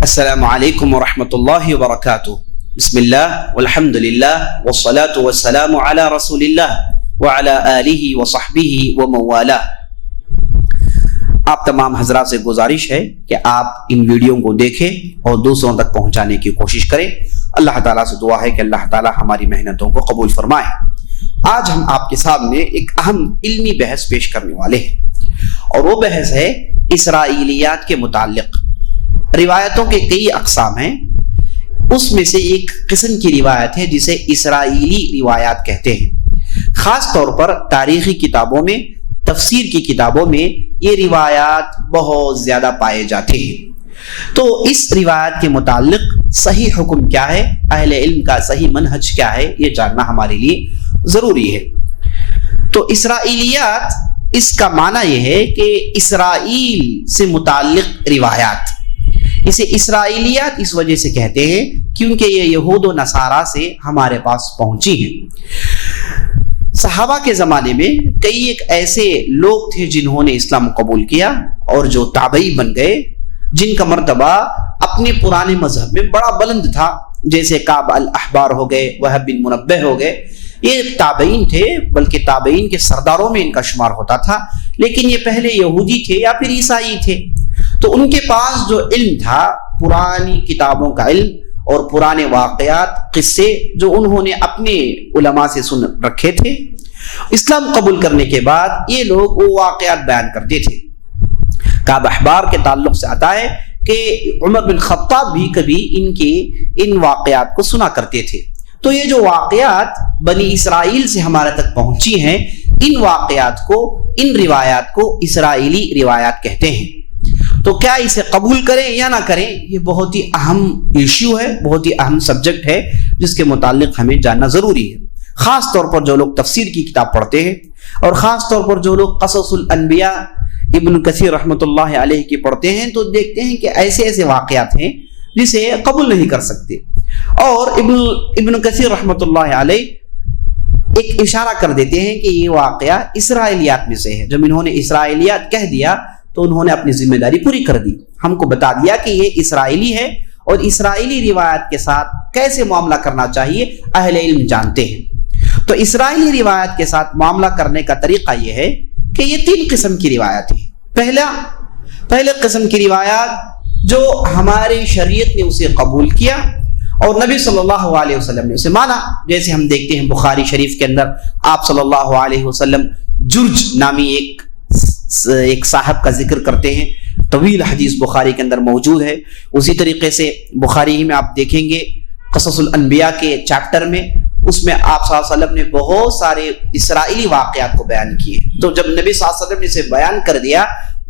السلام علیکم ورحمۃ اللہ وبرکاتہ۔ بسم اللہ والحمد للہ والصلاة والسلام علی رسول اللہ وعلی آلہ وصحبہ ومن والاه۔ آپ تمام حضرات سے گزارش ہے کہ آپ ان ویڈیو کو دیکھیں اور دوسروں تک پہنچانے کی کوشش کریں۔ اللہ تعالیٰ سے دعا ہے کہ اللہ تعالیٰ ہماری محنتوں کو قبول فرمائے۔ آج ہم آپ کے سامنے ایک اہم علمی بحث پیش کرنے والے ہیں، اور وہ بحث ہے اسرائیلیات کے متعلق۔ روایتوں کے کئی اقسام ہیں، اس میں سے ایک قسم کی روایت ہے جسے اسرائیلی روایات کہتے ہیں۔ خاص طور پر تاریخی کتابوں میں، تفسیر کی کتابوں میں یہ روایات بہت زیادہ پائے جاتے ہیں۔ تو اس روایت کے متعلق صحیح حکم کیا ہے، اہل علم کا صحیح منہج کیا ہے، یہ جاننا ہمارے لیے ضروری ہے۔ تو اسرائیلیات، اس کا معنی یہ ہے کہ اسرائیل سے متعلق روایات۔ اسے اسرائیلیات اس وجہ سے کہتے ہیں کیونکہ یہ یہود و نصارہ سے ہمارے پاس پہنچی ہیں۔ صحابہ کے زمانے میں کئی ایک ایسے لوگ تھے جنہوں نے اسلام قبول کیا اور جو تابعی بن گئے، جن کا مرتبہ اپنے پرانے مذہب میں بڑا بلند تھا، جیسے کعب الاحبار ہو گئے، وہب بن منبہ ہو گئے۔ یہ تابعین تھے، بلکہ تابعین کے سرداروں میں ان کا شمار ہوتا تھا، لیکن یہ پہلے یہودی تھے یا پھر عیسائی تھے۔ تو ان کے پاس جو علم تھا، پرانی کتابوں کا علم اور پرانے واقعات، قصے جو انہوں نے اپنے علماء سے سن رکھے تھے، اسلام قبول کرنے کے بعد یہ لوگ وہ واقعات بیان کرتے تھے۔ کعب احبار کے تعلق سے آتا ہے کہ عمر بن خطاب بھی کبھی ان واقعات کو سنا کرتے تھے۔ تو یہ جو واقعات بنی اسرائیل سے ہمارے تک پہنچی ہیں، ان واقعات کو، ان روایات کو اسرائیلی روایات کہتے ہیں۔ تو کیا اسے قبول کریں یا نہ کریں، یہ بہت ہی اہم ایشو ہے، بہت ہی اہم سبجیکٹ ہے جس کے متعلق ہمیں جاننا ضروری ہے۔ خاص طور پر جو لوگ تفسیر کی کتاب پڑھتے ہیں، اور خاص طور پر جو لوگ قصص الانبیاء ابن کثیر رحمۃ اللہ علیہ کی پڑھتے ہیں، تو دیکھتے ہیں کہ ایسے واقعات ہیں جسے قبول نہیں کر سکتے۔ اور ابن کثیر رحمۃ اللہ علیہ ایک اشارہ کر دیتے ہیں کہ یہ واقعہ اسرائیلیات میں سے ہے۔ جب انہوں نے اسرائیلیات کہہ دیا تو انہوں نے اپنی ذمہ داری پوری کر دی، ہم کو بتا دیا کہ یہ اسرائیلی ہے، اور اسرائیلی روایت کے ساتھ کیسے معاملہ کرنا چاہیے اہل علم جانتے ہیں۔ تو اسرائیلی روایت کے ساتھ معاملہ کرنے کا طریقہ یہ ہے کہ یہ 3 قسم کی روایت ہیں۔ پہلے قسم کی روایات جو ہماری شریعت نے اسے قبول کیا اور نبی صلی اللہ علیہ وسلم نے اسے مانا، جیسے ہم دیکھتے ہیں بخاری شریف کے اندر آپ صلی اللہ علیہ وسلم جرج نامی ایک صاحب کا ذکر کرتے ہیں، طویل حدیث بخاری کے اندر موجود ہے۔ اسی طریقے سے بخاری ہی میں آپ دیکھیں گے قصص الانبیاء کے چیپٹر میں، اس میں آپ صلی اللہ علیہ وسلم نے بہت سارے اسرائیلی واقعات کو بیان کیے۔ تو جب نبی صلی اللہ علیہ وسلم نے اسے بیان کر دیا،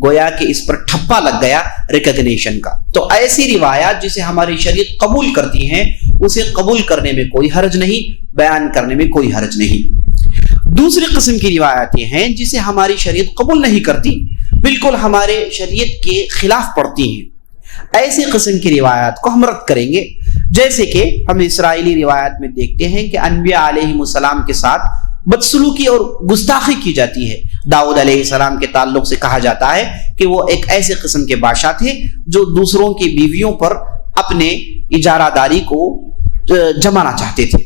گویا کہ اس پر ٹھپا لگ گیا ریکگنیشن کا۔ تو ایسی روایات جسے ہماری شریعت قبول کرتی ہیں، اسے قبول کرنے میں کوئی حرج نہیں، بیان کرنے میں کوئی حرج نہیں۔ دوسری قسم کی روایات یہ ہیں جسے ہماری شریعت قبول نہیں کرتی، بالکل ہمارے شریعت کے خلاف پڑتی ہیں۔ ایسی قسم کی روایات کو ہم رد کریں گے، جیسے کہ ہم اسرائیلی روایات میں دیکھتے ہیں کہ انبیاء علیہ السلام کے ساتھ بدسلوکی اور گستاخی کی جاتی ہے۔ داؤد علیہ السلام کے تعلق سے کہا جاتا ہے کہ وہ ایک ایسے قسم کے بادشاہ تھے جو دوسروں کی بیویوں پر اپنے اجارہ داری کو جمانا چاہتے تھے۔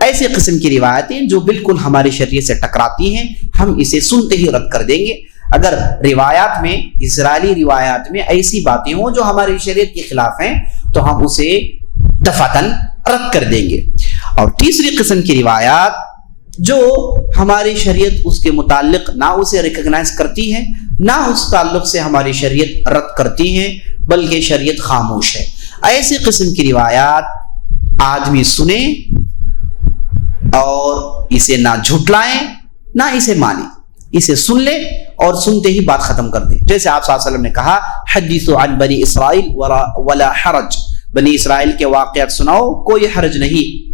ایسے قسم کی روایتیں جو بالکل ہماری شریعت سے ٹکراتی ہیں، ہم اسے سنتے ہی رد کر دیں گے۔ اگر روایات میں، اسرائیلی روایات میں ایسی باتیں ہوں جو ہماری شریعت کے خلاف ہیں، تو ہم اسے دفعتاً رد کر دیں گے۔ اور تیسری قسم کی روایات جو ہماری شریعت اس کے متعلق نہ اسے ریکگنائز کرتی ہے، نہ اس تعلق سے ہماری شریعت رد کرتی ہے، بلکہ شریعت خاموش ہے۔ ایسی قسم کی روایات آدمی سنیں اور اسے نہ جھٹلائیں نہ اسے مانیں، اسے سن لے اور سنتے ہی بات ختم کر دیں۔ جیسے آپ صلی اللہ علیہ وسلم نے کہا، حدیثوا عن بنی اسرائیل ولا حرج، بنی اسرائیل کے واقعات سناؤ، کوئی حرج نہیں۔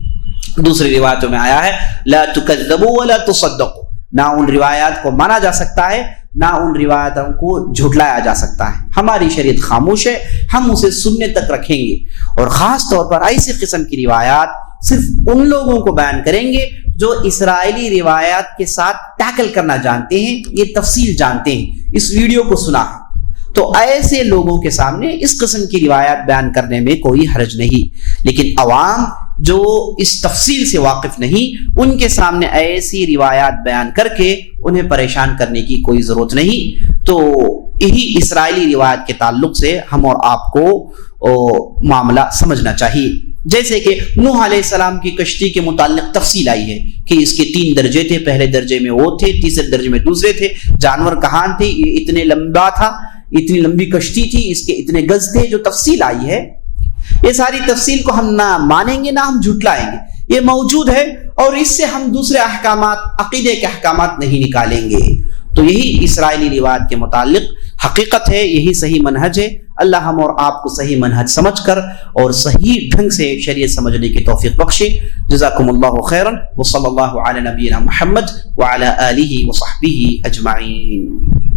دوسری روایتوں میں آیا ہے لا تکذبوا ولا تصدقوا، نہ ان روایات کو مانا جا سکتا ہے، نہ ان روایتوں کو جھٹلایا جا سکتا ہے۔ ہماری شریعت خاموش ہے، ہم اسے سننے تک رکھیں گے، اور خاص طور پر ایسی قسم کی روایات صرف ان لوگوں کو بیان کریں گے جو اسرائیلی روایات کے ساتھ ٹیکل کرنا جانتے ہیں، یہ تفصیل جانتے ہیں، اس ویڈیو کو سنا ہے۔ تو ایسے لوگوں کے سامنے اس قسم کی روایات بیان کرنے میں کوئی حرج نہیں، لیکن عوام جو اس تفصیل سے واقف نہیں، ان کے سامنے ایسی روایات بیان کر کے انہیں پریشان کرنے کی کوئی ضرورت نہیں۔ تو یہی اسرائیلی روایت کے تعلق سے ہم اور آپ کو معاملہ سمجھنا چاہیے۔ جیسے کہ نوح علیہ السلام کی کشتی کے متعلق تفصیل آئی ہے کہ اس کے 3 درجے تھے، پہلے درجے میں وہ تھے، تیسرے درجے میں دوسرے تھے، جانور کہاں تھے، یہ اتنے لمبا تھا، اتنی لمبی کشتی تھی، اس کے اتنے گز تھے، جو تفصیل آئی ہے، یہ ساری تفصیل کو ہم نہ مانیں گے نہ ہم جھٹلائیں گے، یہ موجود ہے، اور اس سے ہم دوسرے احکامات، عقیدے کے احکامات نہیں نکالیں گے۔ تو یہی اسرائیلی روایت کے متعلق حقیقت ہے، یہی صحیح منہج ہے۔ اللہ ہم اور آپ کو صحیح منہج سمجھ کر اور صحیح ڈھنگ سے شریعت سمجھنے کی توفیق بخشے۔ جزاکم اللہ خیرا، وصلی اللہ علی نبینا محمد وعلی آلہ وصحبہ اجمعین۔